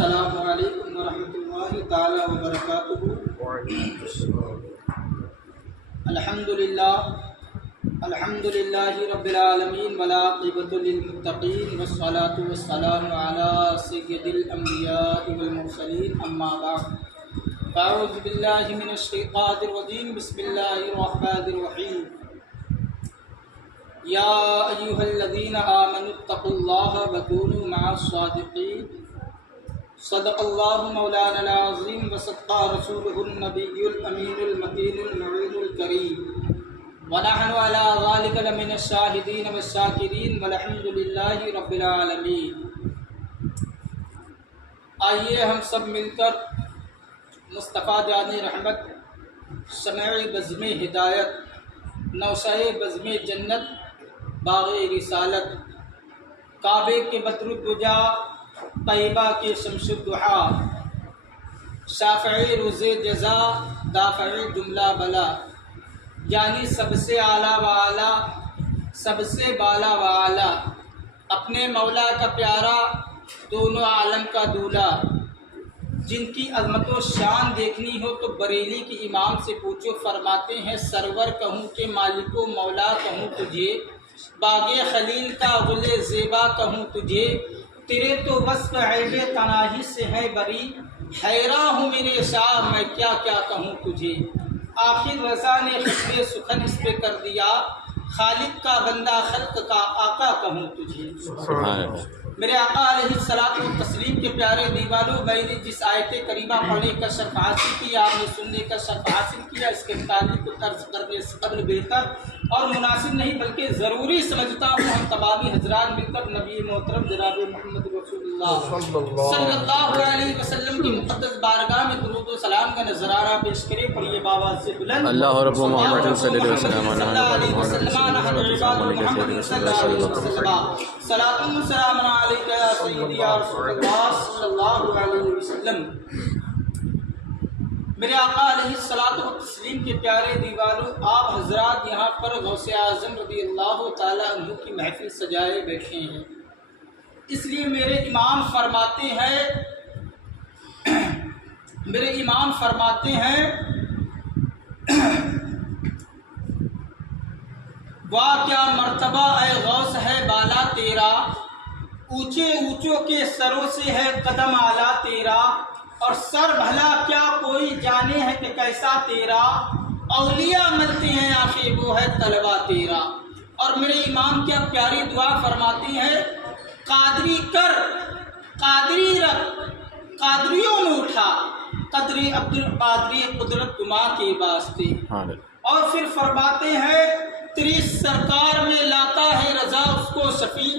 السلام علیکم ورحمۃ اللہ تعالی وبرکاتہ۔ الحمد للہ رب العالمین والعاقبۃ للمتقین والصلاة والسلام علی سید الانبیاء والمرسلین، اما بعد فاعوذ باللہ من الشیطان الرجیم، بسم اللہ الرحمن الرحیم۔ یا ایھا الذین آمنوا اتقوا اللہ وکونوا مع الصادقین، صدق اللہ مولانا العظیم وصدق رسولہ النبی الامین المکین المعین الکریم، ونحن علی ذلک لمن الشاہدین والشاکرین والحمد للہ رب العالمین۔ آئیے ہم سب مل کر مصطفیٰ جان رحمت، شمع بزم ہدایت، نوشہ بزم جنت، باغ رسالت، کعبے کے بدر الدجا، طیبہ کے شمس الضحیٰ، شافع روز جزا، دافع جملہ بلا، یعنی سب سے اعلیٰ و اعلیٰ، سب سے بالا و اعلیٰ، اپنے مولا کا پیارا، دونوں عالم کا دولا، جن کی عظمت و شان دیکھنی ہو تو بریلی کے امام سے پوچھو، فرماتے ہیں سرور کہوں کہ مالک و مولا کہوں تجھے، باغ خلیل کا گل زیبا کہوں تجھے، تیرے تو وصف عیب تناہی سے ہے بری، حیراں ہوں میرے شاہ میں کیا کیا کہوں تجھے۔ آخر رضا نے خطبے سخن اس پہ کر دیا، خالق کا بندہ خلق کا آقا کہوں تجھے۔ میرے آقا علیہ الصلوۃ والتسلیم کے پیارے دیوانوں، میں نے جس آیت کریمہ پڑھنے کا شرف حاصل کیا، آپ نے سننے کا شرف حاصل کیا، اس کے متعلق کو طرز کرنے سے قبل بہتر اور مناسب نہیں بلکہ ضروری سمجھتا ہوں ہم تمامی حضرات مل کر نبی محترم جناب محمد رسول اللہ صلی اللہ علیہ وسلم کی مقدس بارگاہ میں درود و سلام کا نذرانہ پیش کرے، پڑھیے باواز سے بلند، اللہ رب محمد صلی اللہ علیہ وسلم صلاۃ و سلام علیک یا سیدی یا رسول اللہ صلی اللہ علیہ وسلم۔ میرے آقا علیہ الصلوۃ والتسلیم کے پیارے دیوانوں، آپ حضرات یہاں پر غوث اعظم رضی اللہ تعالیٰ عنہ کی محفل سجائے بیٹھے ہیں، اس لیے میرے امام فرماتے ہیں واہ کیا مرتبہ اے غوث ہے بالا تیرا، اونچے اونچوں کے سروں سے ہے قدم اعلیٰ تیرا، اور سر بھلا کیا کوئی جانے ہے کہ کیسا تیرا، اولیاء ملتے ہیں آخر وہ ہے طلبہ تیرا۔ اور میرے امام کیا پیاری دعا فرماتی ہے، قادری کر قادری رکھ قادریوں میں اٹھا، قدری عبد القادری قدرت تما کے واسطے۔ اور پھر فرماتے ہیں تیری سرکار میں لاتا ہے رضا اس کو شفیع،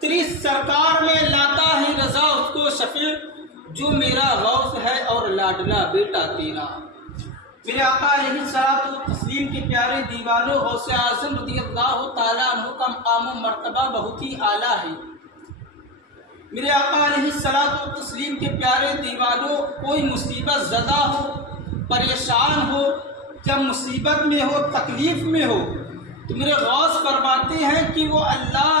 تیری سرکار میں لاتا ہے رضا اس کو شفیع، جو میرا غوث ہے اور لاڈلا بیٹا تیرا۔ میرے آقا علیہ الصلوۃ والتسلیم کے پیارے دیوانوں، غوث اعظم رضی اللہ تعالیٰ عنہ کا مقام و مرتبہ بہت ہی اعلیٰ ہے۔ میرے آقا علیہ الصلوۃ والتسلیم کے پیارے دیوانوں، کوئی مصیبت زدہ ہو، پریشان ہو، جب مصیبت میں ہو، تکلیف میں ہو، تو میرے غوث فرماتے ہیں کہ وہ اللہ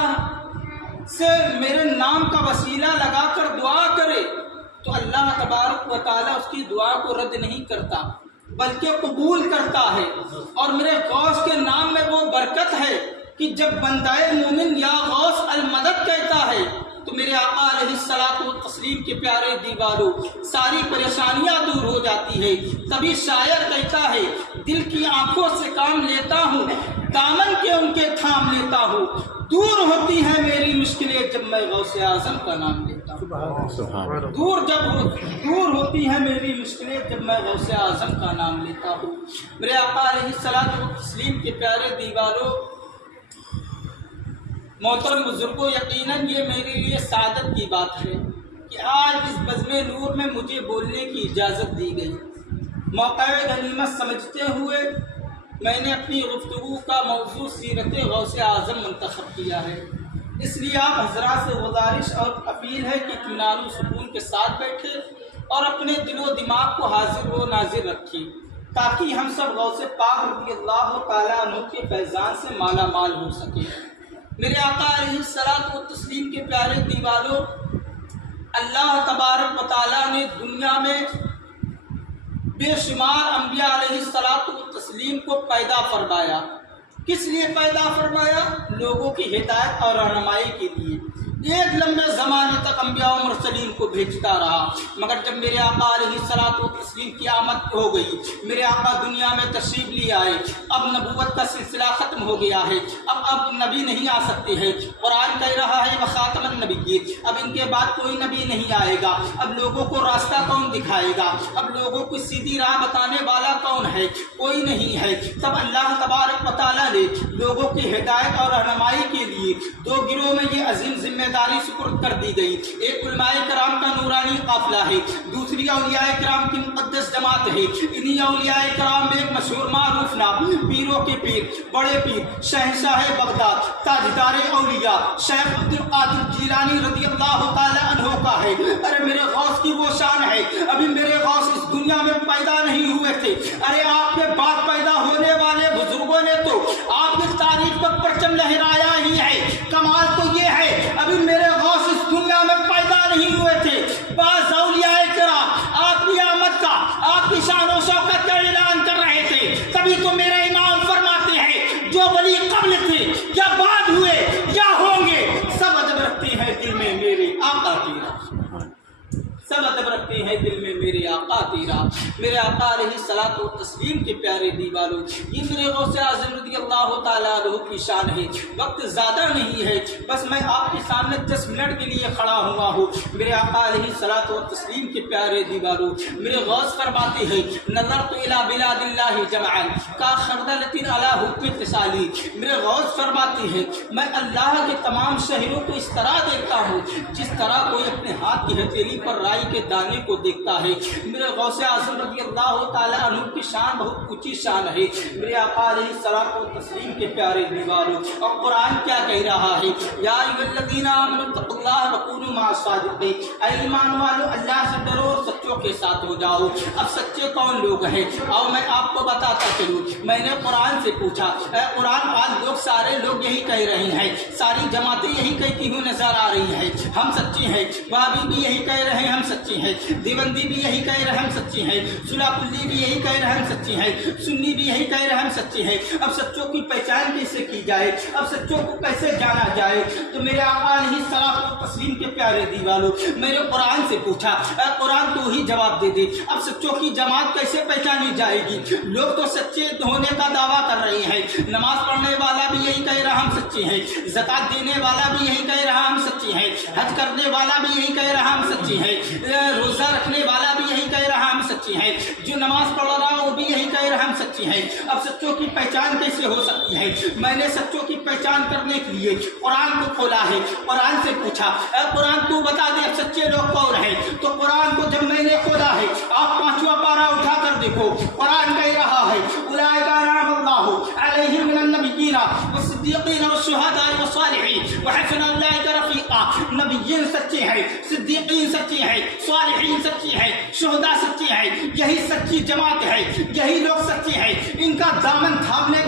سے میرے نام کا وسیلہ لگا کر دعا کرے تو اللہ تبارک و تعالیٰ اس کی دعا کو رد نہیں کرتا بلکہ قبول کرتا ہے۔ اور میرے غوث کے نام میں وہ برکت ہے کہ جب بندہ مومن یا غوث المدد کہتا ہے تو میرے آقا علیہ الصلوۃ والتسلیم کے پیارے دیوانوں ساری پریشانیاں دور ہو جاتی ہے۔ تبھی شاعر کہتا ہے دل کی آنکھوں سے کام لیتا ہوں، دامن کے ان کے تھام لیتا ہوں، دور ہوتی ہے میری مشکلیں جب میں غوث اعظم کا نام لیتا ہوں، دور ہوتی ہے میری مشکلیں جب میں غوث اعظم کا نام لیتا ہوں۔ میرے آقا علیہ الصلوۃ والتسلیم کے پیارے دیوانوں، محترم بزرگوں، یقیناً یہ میرے لیے سعادت کی بات ہے کہ آج اس بزم نور میں مجھے بولنے کی اجازت دی گئی۔ موقع غنیمت سمجھتے ہوئے میں نے اپنی گفتگو کا موضوع سیرت غوث اعظم منتخب کیا ہے، اس لیے آپ حضرات سے گزارش اور اپیل ہے کہ اطمینان و سکون کے ساتھ بیٹھے اور اپنے دل و دماغ کو حاضر و ناظر رکھیں تاکہ ہم سب غوث پاک رضی اللہ تعالیٰ عنہ کے فیضان سے مالا مال ہو سکیں۔ میرے آقا علیہ الصلوۃ والتسلیم کے پیارے دیوانوں، اللہ تبارک و تعالیٰ ताला ने दुनिया में बेशुमार अंबिया अलैहिस्सलातु तस्लीम को पैदा फरमाया। किस लिए पैदा फरमाया? लोगों की हिदायत और रहनुमाई के लिए। एक लंबे ज़माने तक अंबिया और मुरसलीन को भेजता रहा, मगर जब मेरे आका अलैहिस्सलातु तस्लीम की आमद हो गई, मेरे आका दुनिया में तशरीफ ले आए, अब नबूवत का सिलसिला ख़त्म हो गया है। अब नबी नहीं आ सकते हैं। कुरान कह रहा है व खातमन नबिय्यीन, अब इनके बाद कोई नबी नहीं आएगा। अब लोगों को रास्ता कौन दिखाएगा? अब लोगों को सीधी राह बताने वाला कौन है? कोई नहीं है। तब अल्लाह तबारक व तआला ने लोगों की हिदायत और रहनुमाई के लिए दो गिरोह में ये अजीम जिम्मेदारी सुपुर्द कर दी गई। एक उलमाए किराम का नूरानी काफिला है, दूसरी औलियाए किराम की मुक़द्दस जमात है। इन्हीं औलियाए किराम में एक मशहूर मारूफ नाम पीरों के पीर, बड़े पीर शहंशाह बगदाद, ताजदार औलिया शेख अब्दुल कादिर जिलानी रज़ियल्लाहु ताला अन्हु का है। अरे मेरे गौस की वो शान है, अभी मेरे गौस इस दुनिया में पैदा नहीं हुए थे। अरे आपके बाद पैदा होने वाले बुजुर्गों ने तो आपकी तारीख पर परचम लहराया ही है। कमाल तो ये है, अभी मेरे गौस इस दुनिया में पैदा नहीं हुए थे। बाज़ औलियाए किराम आपकी आमद का, आपकी शान और शौकत का ऐलान कर रहे थे। तभी तो मेरे इमाम फरमाते हैं जो वली कब्ल थे या बाद हुए या होंगे, सब अदब रखते हैं दिल में मेरे आका तेरा, सब अदब रखते हैं दिल में मेरे आका तेरा। मेरे आका अलैहिस्सलातु तस्लीम के प्यारे दीवारों, ये मेरे गौसे आज़म रज़ियल्लाहु ताला अन्हु की शान है। वक्त ज़्यादा नहीं है, बस मैं आपके सामने 10 मिनट के लिए खड़ा हुआ हूँ। मेरे आका अलैहिस्सलातु तस्लीम के प्यारे दीवारों, मेरे गौस फरमाते हैं नज़रतु इला बिलादिल्लाहि जमअन का खरदलतिन अला हुक्म इत्तिसाली। मेरे गौस फरमाते हैं मैं अल्लाह के तमाम शहरों को इस तरह देखता हूँ जिस तरह कोई अपने हाथ की हथेली पर राई के दाने को देखता है। मेरे गौसे आज़म रज़ियल्लाहु ताला अन्हु की शान बहुत ऊंची शान है। मेरे आका अलैहिस्सलातु तस्लीम के प्यारे दीवारों, और कुरान क्या कह रहा है? या अय्युहल्लज़ीना आमनु तक़ुल्लाह व कूनू मअस सादिक़ीन, ऐ ईमान वालों अल्लाह से डरो, सच्चों के साथ हो जाओ। अब सच्चे कौन लोग हैं? और मैं आपको बताता चलूँ। मैंने कुरान से पूछा, कुरान आज लोग सारे लोग यही कह रहे हैं, सारी जमातें यही कहती हुई नजर आ रही हैं हम सच्चे हैं। वहाबी भी यही कह रहे हैं हम सच्चे हैं, देवबंदी भी यही कह रहे हैं हम सच्चे हैं, सुलाकुल्ली भी यही कह रहे हैं हम सच्चे हैं, सुन्नी भी यही कह रहे हैं हम सच्चे हैं। अब सच्चों की पहचान कैसे की जाए? अब सच्चों को कैसे जाना जाए? तो मेरे आका अलैहिस्सलातु तस्लीम के प्यारे दीवारों, मेरे कुरान से पूछा, कुरान तो ही जवाब दे दे। अब सच्चों की जमात कैसे पहचानी जाएगी? लोग तो सच्चे होने का दावा कर रहे हैं, नमाज पढ़ने वाला भी यही कह रहा हम सच्चे हैं, ज़कात देने वाला भी यही कह रहा हम सच्चे हैं, हज करने वाला भी यही कह रहा हम सच्चे हैं, रोज़ा रखने वाला भी यही कह रहा हम सच्चे हैं, जो नमाज पढ़ रहा वो भी यही कह रहा हम सच्चे हैं। अब सच्चों की पहचान कैसे हो सकती है? मैंने सच्चों की पहचान करने के लिए कुरान को खोला है, कुरान से पूछा कुरान तू बता दे अब सच्चे लोग कौन हैं? तो कुरान को जब मैंने खोला है, आप 5वां पारा उठा कर देखो, कुरान कह रहा है उलाइका अनअमल्लाहु अलैहिम मिनन नबिय्यीना वस्सिद्दीक़ीना वश्शुहदाኢ वस्सालिहीन व हसुन उलाइका रफ़ीक़ा। नबिय्यीन सच्चे हैं, सिद्दीक़ीन सच्चे हैं, सालिहीन सच्चे हैं, शुहदा सच्चे हैं। यही सच्ची जमात है, यही लोग सच्चे हैं। इनका दामन थामने